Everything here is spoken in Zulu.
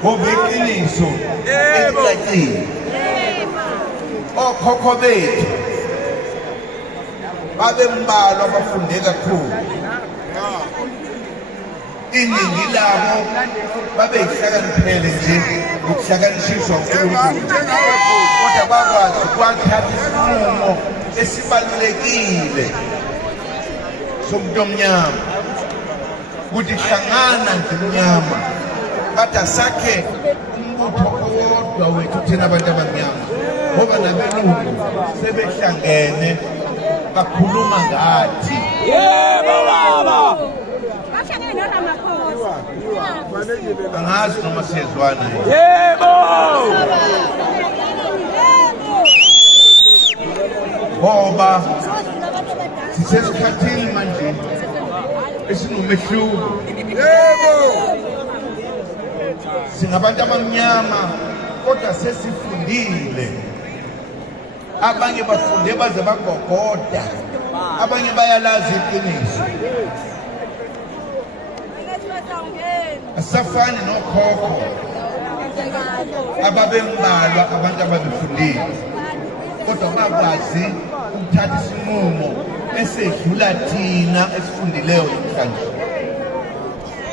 ngoba iqiniso elicacile. Okhokho bethu babembalwa abafunde kakhulu, iningi labo babeyihlakaniphele nje ukuhlakanishiswa uNkulunkulu, kodwa bakwazi ukwathatha isinqumo esibalulekile somuntu omnyama ukuthi hlangana ngemnyama bathi asakhe umbutho owodwa wethu thina abantu abamnyama, ngoba nabelungu sebehlangene bakhuluma ngathi. Yebo baba. Angazi noma siyezwana. Yebo. Ngoba sisesikhathini manje esinomehluko. Yebo. Singabantu abamnyama kodwa sesifundile. Abanye bafunde baze bagogoda, abanye bayalazi iqiniso. Asafani nokhokho ababembalwa abantu ababefundile, kodwa bakwazi ukuthatha isinqumo esedlula thina esifundileyo namhlanje.